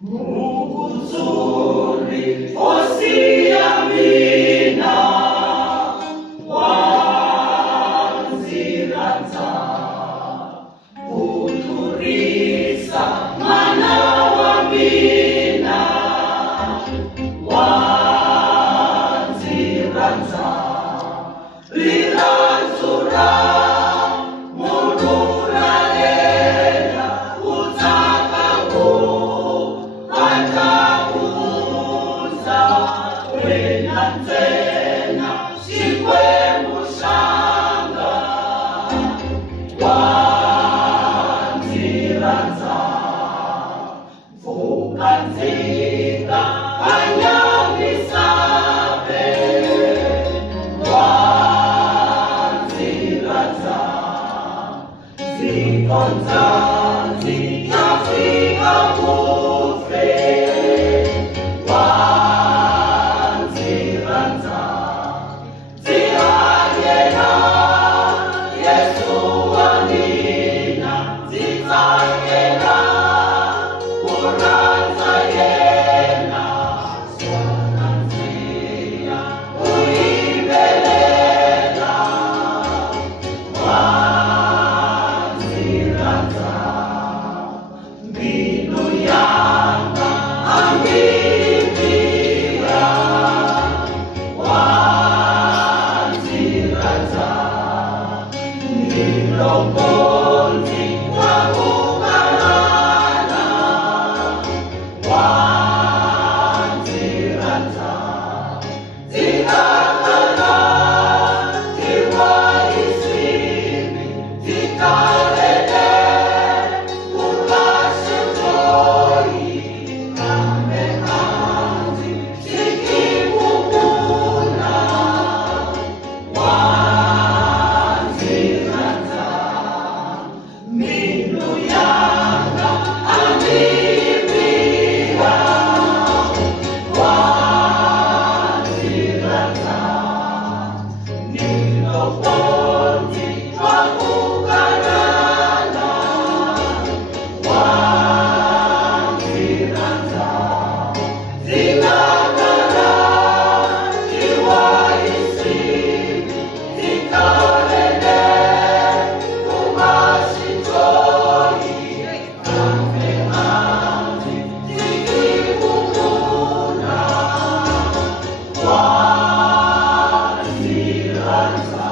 Mungu nzuri, osiamina, wanziranza, uturisa, mana wamina, wanziranza, riranzura, munuralera, utakaku, atakuza, wena tena, shikwe mushanga, wanziranza, vukanzika, anyamisabe, wanziranza, zikonza, zikafika kufe, wanziranza, zihanyena, Yesu wanina, zizakena, uranza yena, swananzia, uimbelela, wanziranza, mbinu yanga, ambibia, wanziranza, nilokonzi, wakukalana, wanziranza, zikakala, ziwaisimi, zikalele, ukashitoi, kamehanzi, zikikukuna, wanziranza, minu yanga, ambibia, wanziranza, nilokonzi, wakukalana, wanziranza, zikakala, ziwaisimi, zikalele, umashitoi, kamehanzi, zikikukuna, wanziranza.